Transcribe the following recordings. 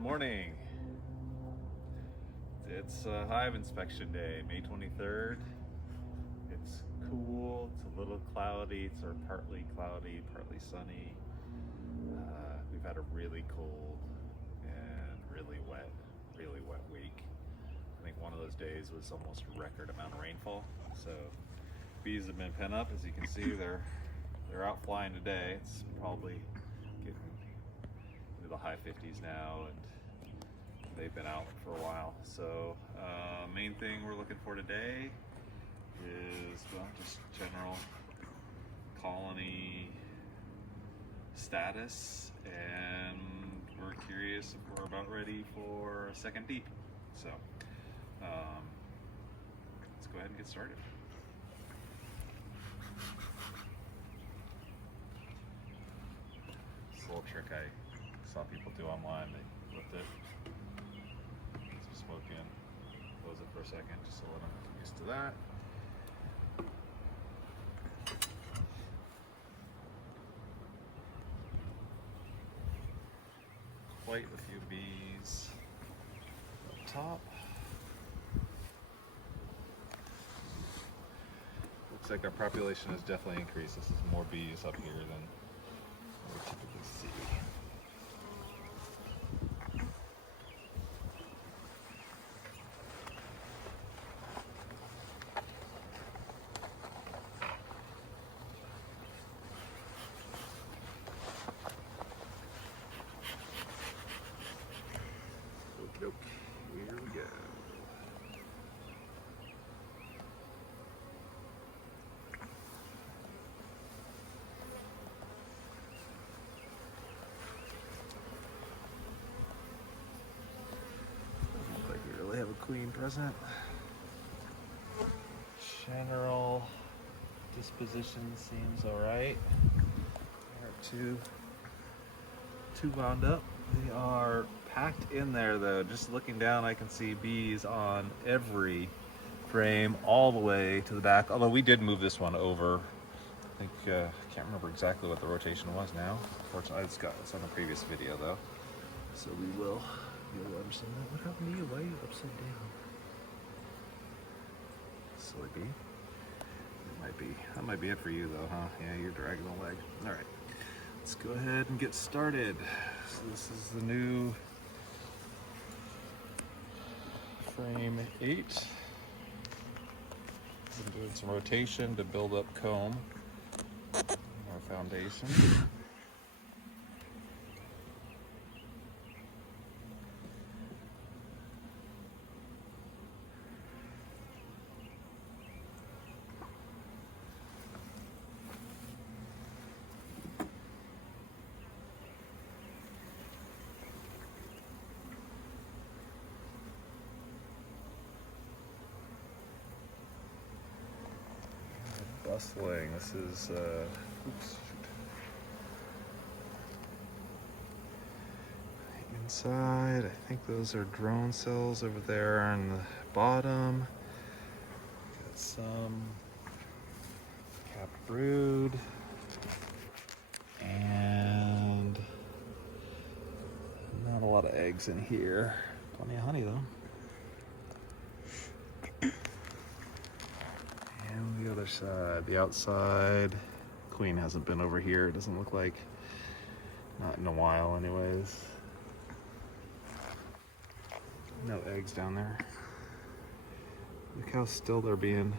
Good morning. It's Hive Inspection Day, May 23rd. It's cool, it's a little cloudy, it's partly cloudy, partly sunny. We've had a really cold and really wet week. I think one of those days was almost a record amount of rainfall. So bees have been pent up. As you can see, they're out flying today. It's probably getting into the high 50s now, and they've been out for a while. So main thing we're looking for today is, well, just general colony status, and we're curious if we're about ready for a second deep. So let's go ahead and get started. This little trick I saw people do online, they lift it, some smoke in, close it for a second, just to let them get used to that. Quite a few bees up top. Looks like our population has definitely increased. This is more bees up here than we typically see. Okey-doke, here we go. Look like we really have a queen present. General disposition seems alright. There are two wound up. They are packed in there though. Just looking down, I can see bees on every frame all the way to the back. Although we did move this one over. I think, I can't remember exactly what the rotation was now. Unfortunately, it's on the previous video though. So you'll understand that. What happened to you? Why are you upside down? Silly bee. That might be it for you though, huh? Yeah, you're dragging the leg. All right, let's go ahead and get started. So this is the new frame 8. I'm doing some rotation to build up comb, our foundation. Bustling. This is inside. I think those are drone cells over there on the bottom. Got some capped brood and not a lot of eggs in here. Plenty of honey though. And the other side, the outside, queen hasn't been over here. It doesn't look like, not in a while anyways. No eggs down there. Look how still they're being.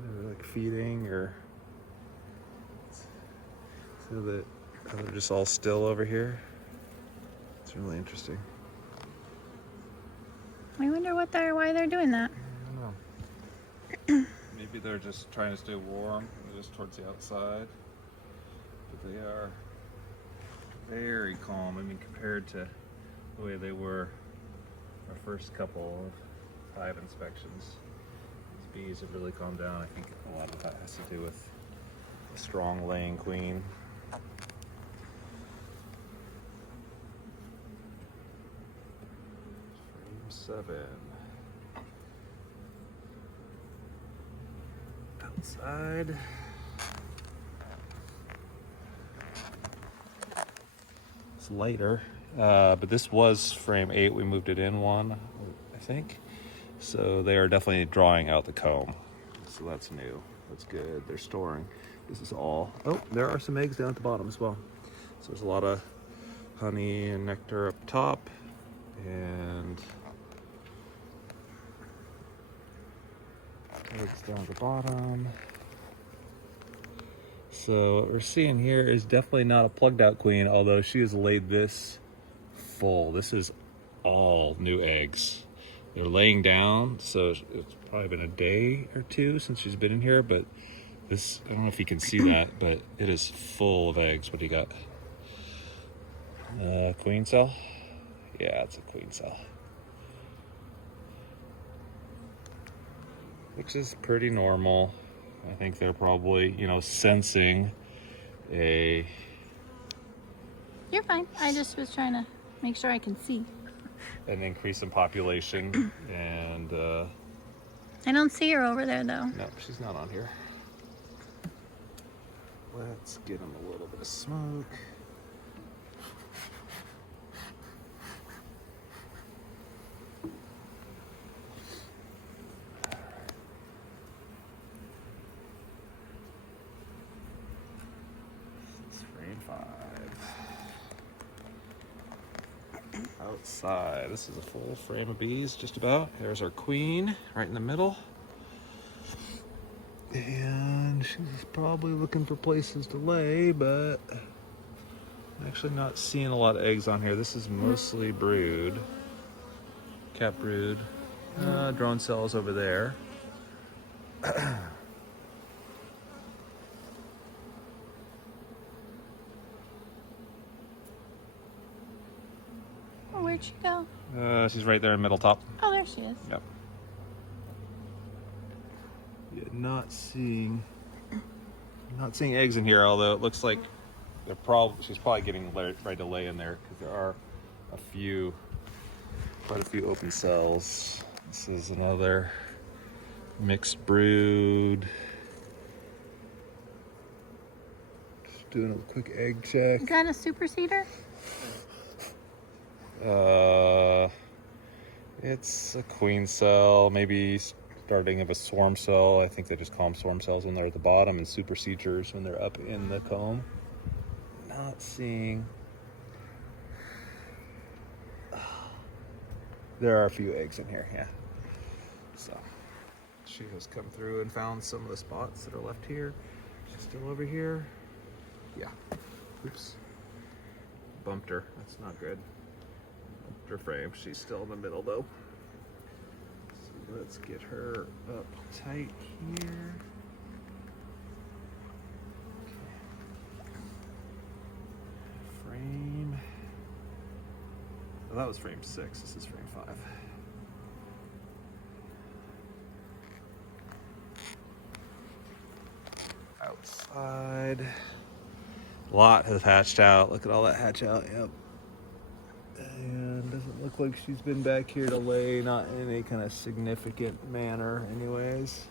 They're like feeding, or so that they're just all still over here. It's really interesting. I wonder why they're doing that. I don't know. Maybe they're just trying to stay warm, just towards the outside. But they are very calm. I mean, compared to the way they were our first couple of hive inspections. These bees have really calmed down. I think a lot of that has to do with a strong laying queen. Frame 7. Outside. It's lighter. but this was frame 8. We moved it in one, I think. So they are definitely drawing out the comb. So that's new. That's good. They're storing. This is all. Oh, there are some eggs down at the bottom as well. So there's a lot of honey and nectar up top, and eggs down at the bottom. So what we're seeing here is definitely not a plugged out queen, although she has laid this full. This is all new eggs. They're laying down, so it's probably been a day or two since she's been in here, but this, I don't know if you can see that, but it is full of eggs. What do you got? Queen cell? Yeah, it's a queen cell. Which is pretty normal. I think they're probably, sensing a... You're fine. I just was trying to make sure I can see. an increase in population, and I don't see her over there though. no, she's not on here. Let's get him a little bit of smoke. This is frame 5. Outside, this is a full frame of bees, just about. There's our queen right in the middle. And she's probably looking for places to lay, but I'm actually not seeing a lot of eggs on here. This is mostly brood, cap brood. Drone cells over there. Oh, where'd she go? She's right there in middle top. Oh, there she is. Yep. Yeah, not seeing eggs in here, although it looks like she's probably getting ready to lay in there, because there are quite a few open cells. This is another mixed brood. Just doing a quick egg check. Is that a superseder? It's a queen cell, maybe starting of a swarm cell. I think they just call them swarm cells when they're at the bottom, and superseders when they're up in the comb. Not seeing. There are a few eggs in here, yeah. So she has come through and found some of the spots that are left here. She's still over here. Yeah. Oops. Bumped her. That's not good. Bumped her frame. She's still in the middle though. So let's get her up tight here. Frame. Oh, that was frame 6. This is frame 5. Outside. A lot has hatched out. Look at all that hatch out. Yep. And doesn't look like she's been back here to lay, not in any kind of significant manner anyways.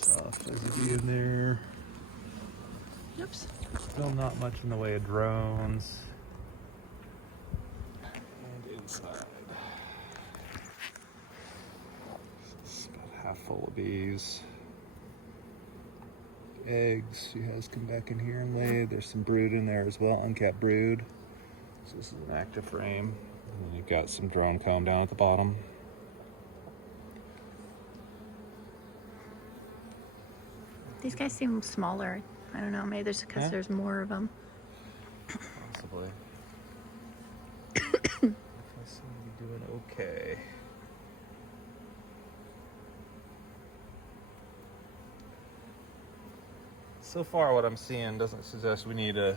Soft as a view in there. Oops. Still not much in the way of drones. And inside. It's about half full of bees. Eggs, she has come back in here and laid. There's some brood in there as well, uncapped brood. So this is an active frame. And then you've got some drone comb down at the bottom. These guys seem smaller. I don't know. Maybe there's because there's more of them. Possibly. I seem to be doing okay. So far, what I'm seeing doesn't suggest we need a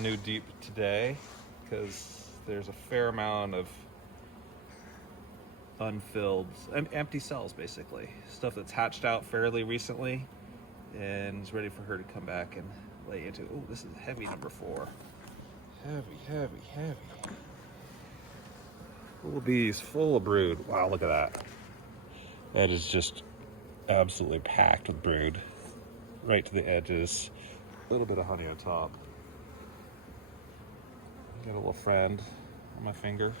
new deep today, because there's a fair amount of unfilled, empty cells, basically. Stuff that's hatched out fairly recently and is ready for her to come back and lay into. Oh, this is heavy number 4. Heavy, heavy, heavy. Full of bees, full of brood. Wow, look at that. That is just absolutely packed with brood, right to the edges. A little bit of honey on top. Got a little friend on my finger.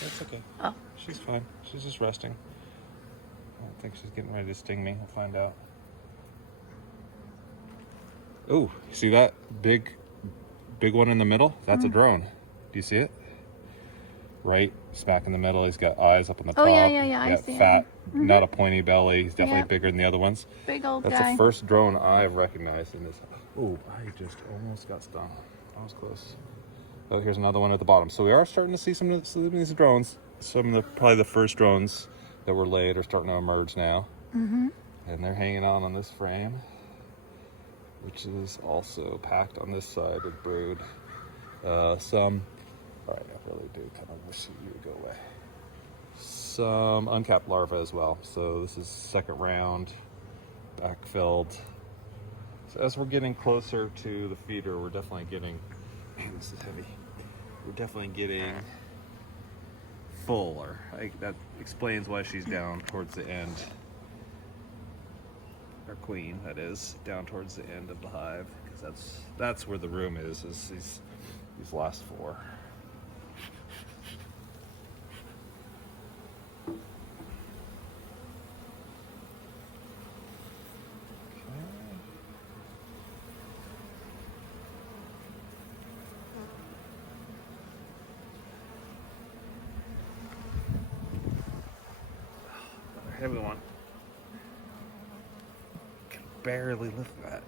That's okay. Oh. She's fine. She's just resting. I don't think she's getting ready to sting me. We'll find out. Oh, see that big one in the middle? That's a drone. Do you see it? Right smack in the middle. He's got eyes up on the top. Oh, yeah. I Got see fat, him. not a pointy belly. He's definitely Yep. bigger than the other ones. Big old That's guy. the first drone I've recognized in this. Oh, I just almost got stung. I was close. Oh, here's another one at the bottom. So we are starting to see some of these drones. Some of the probably the first drones that were laid are starting to emerge now. Mm-hmm. And they're hanging on this frame, which is also packed on this side with brood. Some, all right, I really do kind of wish you would go away. Some uncapped larvae as well. So this is second round, backfilled. So as we're getting closer to the feeder, we're definitely getting, man, this is heavy. We're definitely getting fuller. That explains why she's down towards the end. Our queen, that is, down towards the end of the hive, because that's where the room is these last four. Another heavy one. Can barely lift that.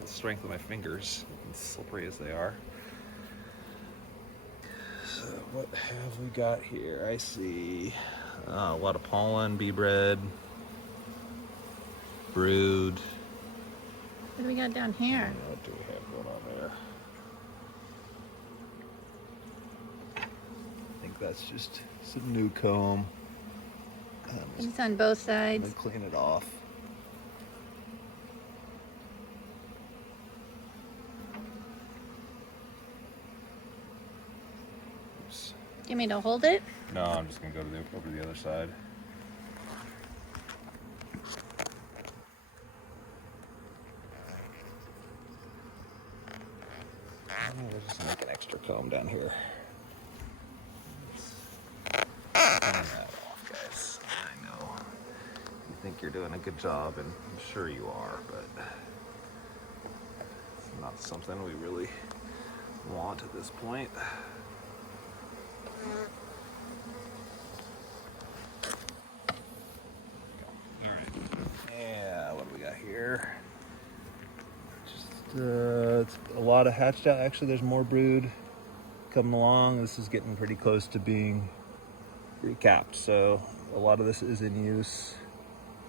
The strength of my fingers, as slippery as they are. So what have we got here? I see a lot of pollen, bee bread, brood. What do we got down here? What do we have going on there? I think that's just some new comb. It's on both sides. Let's clean it off. Oops. You want me to hold it? No, I'm just gonna go over to the other side. We'll just make an extra comb down here. Let's clean that off, guys. I know you think you're doing a good job, and I'm sure you are, but it's not something we really want at this point. Alright. Yeah, what do we got here? It's a lot of hatched out. Actually, there's more brood coming along. This is getting pretty close to being recapped, so a lot of this is in use.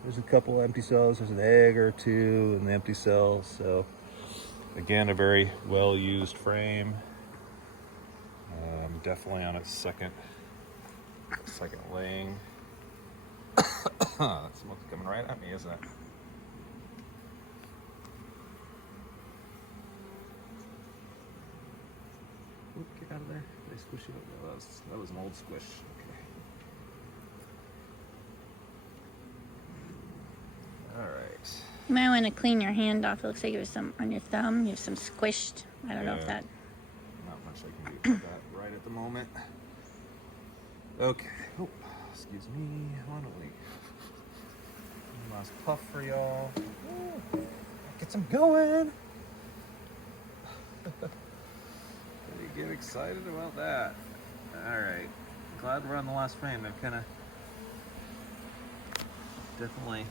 There's a couple empty cells. There's an egg or two in the empty cells. So again, a very well used frame. Definitely on its second laying. That smoke's coming right at me, isn't it? Oop, get out of there. Did I squish you? No, that was an old squish. Okay. Alright. You might want to clean your hand off. It looks like you have some on your thumb. You have some squished. I don't know if that. Not much I can do about that right at the moment. Okay. Oh, excuse me. Why don't we? One last puff for y'all. Ooh, get some going. You get excited about that. Alright. Glad we're on the last frame. I've kind of definitely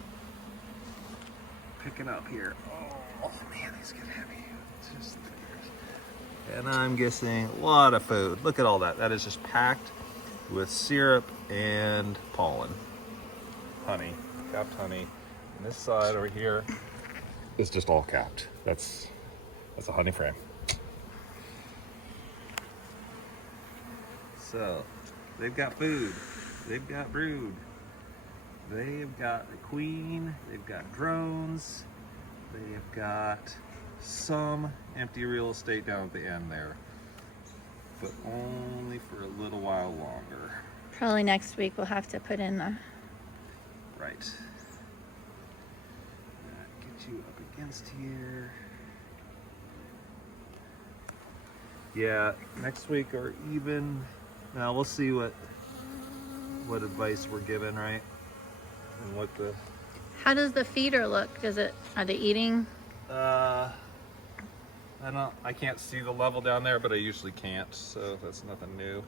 picking up here. Oh man, these get heavy. It's just, and I'm guessing a lot of food. Look at all that. That is just packed with syrup and pollen. Honey, capped honey. And this side over here is just all capped. That's a honey frame. So they've got food, they've got brood, they've got the queen, they've got drones, they've got some empty real estate down at the end there, but only for a little while longer. Probably next week we'll have to put in the right. Get you up against here. Yeah, next week or even. Now we'll see what advice we're given, right? And what the. How does the feeder look? Are they eating? I can't see the level down there, but I usually can't, so that's nothing new.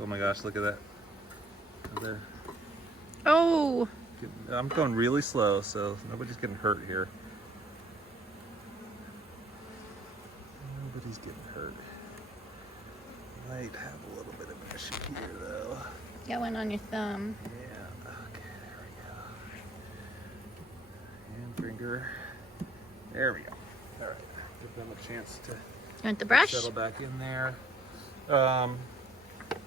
Oh my gosh, look at that. There. Oh, I'm going really slow, so nobody's getting hurt here. Nobody's getting hurt. Might have a little bit of an issue here, though. got one on your thumb. Yeah, okay, there we go. And finger. There we go. All right, give them a chance to You want the brush? settle back in there.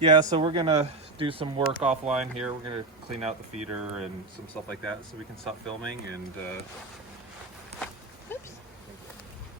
Yeah, so we're gonna do some work offline here. We're gonna clean out the feeder and some stuff like that so we can stop filming, and